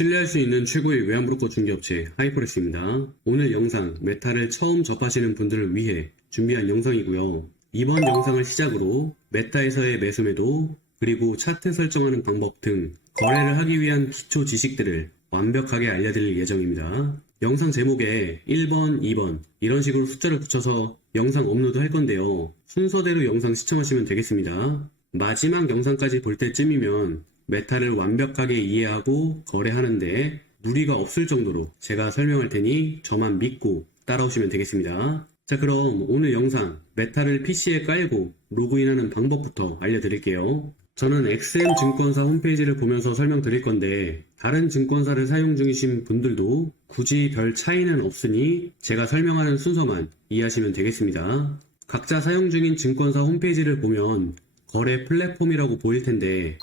신뢰할 수 있는 최고의 외환브로커 중개업체 하이퍼렉스입니다. 오늘 영상 메타를 처음 접하시는 분들을 위해 준비한 영상이고요. 이번 영상을 시작으로 메타에서의 매수 매도 그리고 차트 설정하는 방법 등 거래를 하기 위한 기초 지식들을 완벽하게 알려드릴 예정입니다. 영상 제목에 1번, 2번 이런 식으로 숫자를 붙여서 영상 업로드 할 건데요. 순서대로 영상 시청하시면 되겠습니다. 마지막 영상까지 볼 때쯤이면 메타를 완벽하게 이해하고 거래하는데 무리가 없을 정도로 제가 설명할 테니 저만 믿고 따라오시면 되겠습니다. 자 그럼 오늘 영상 메타를 PC에 깔고 로그인하는 방법부터 알려드릴게요. 저는 XM 증권사 홈페이지를 보면서 설명드릴 건데 다른 증권사를 사용 중이신 분들도 굳이 별 차이는 없으니 제가 설명하는 순서만 이해하시면 되겠습니다. 각자 사용 중인 증권사 홈페이지를 보면 거래 플랫폼이라고 보일 텐데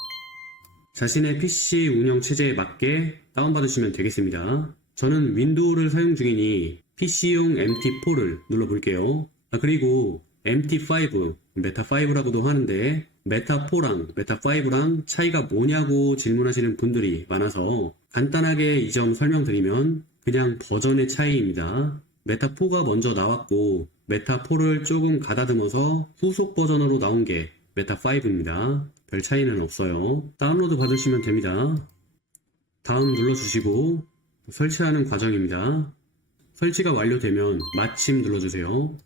자신의 PC 운영 체제에 맞게 다운받으시면 되겠습니다. 저는 윈도우를 사용 중이니 PC용 MT4를 눌러볼게요. 아, 그리고 MT5, 메타5라고도 하는데 메타4랑 메타5랑 차이가 뭐냐고 질문하시는 분들이 많아서 간단하게 이 점 설명드리면 그냥 버전의 차이입니다. 메타4가 먼저 나왔고 메타4를 조금 가다듬어서 후속 버전으로 나온 게 메타5입니다. 별 차이는 없어요. 다운로드 받으시면 됩니다. 다음 눌러주시고 설치하는 과정입니다. 설치가 완료되면 마침 눌러주세요.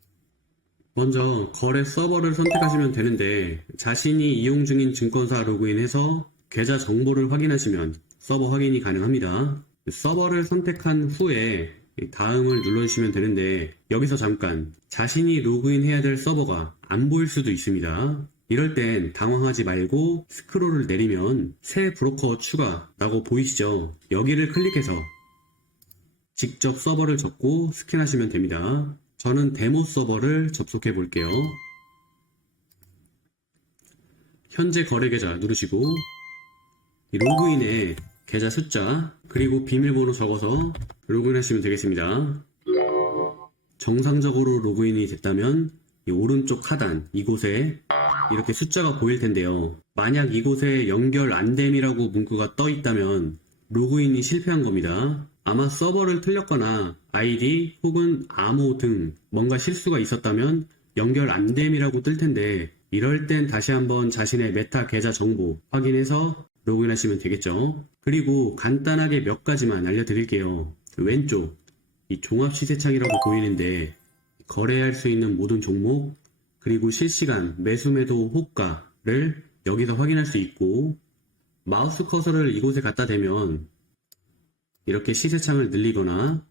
먼저 거래 서버를 선택하시면 되는데 자신이 이용 중인 증권사 로그인해서 계좌 정보를 확인하시면 서버 확인이 가능합니다. 서버를 선택한 후에 다음을 눌러주시면 되는데 여기서 잠깐 자신이 로그인해야 될 서버가 안 보일 수도 있습니다. 이럴 땐 당황하지 말고 스크롤을 내리면 새 브로커 추가라고 보이시죠? 여기를 클릭해서 직접 서버를 접고 스캔하시면 됩니다. 저는 데모 서버를 접속해 볼게요. 현재 거래 계좌 누르시고 이 로그인에 계좌 숫자 그리고 비밀번호 적어서 로그인 하시면 되겠습니다. 정상적으로 로그인이 됐다면 이 오른쪽 하단 이곳에 이렇게 숫자가 보일 텐데요. 만약 이곳에 연결 안됨이라고 문구가 떠 있다면 로그인이 실패한 겁니다. 아마 서버를 틀렸거나 아이디 혹은 암호 등 뭔가 실수가 있었다면 연결 안됨이라고 뜰 텐데 이럴 땐 다시 한번 자신의 메타 계좌 정보 확인해서 로그인하시면 되겠죠. 그리고 간단하게 몇 가지만 알려드릴게요. 왼쪽 이 종합 시세창이라고 보이는데 거래할 수 있는 모든 종목 그리고 실시간 매수 매도 호가를 여기서 확인할 수 있고 마우스 커서를 이곳에 갖다 대면 이렇게 시세창을 늘리거나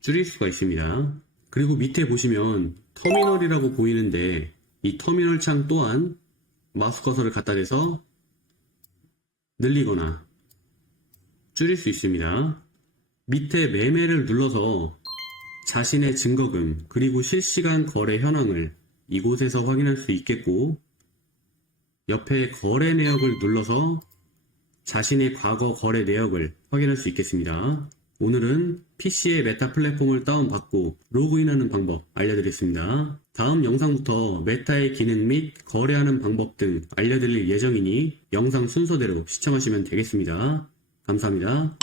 줄일 수가 있습니다. 그리고 밑에 보시면 터미널이라고 보이는데 이 터미널 창 또한 마우스 커서를 갖다 대서 늘리거나 줄일 수 있습니다. 밑에 매매를 눌러서 자신의 증거금 그리고 실시간 거래 현황을 이곳에서 확인할 수 있겠고 옆에 거래 내역을 눌러서 자신의 과거 거래 내역을 확인할 수 있겠습니다. 오늘은 PC의 메타 플랫폼을 다운받고 로그인하는 방법 알려드렸습니다. 다음 영상부터 메타의 기능 및 거래하는 방법 등 알려드릴 예정이니 영상 순서대로 시청하시면 되겠습니다. 감사합니다.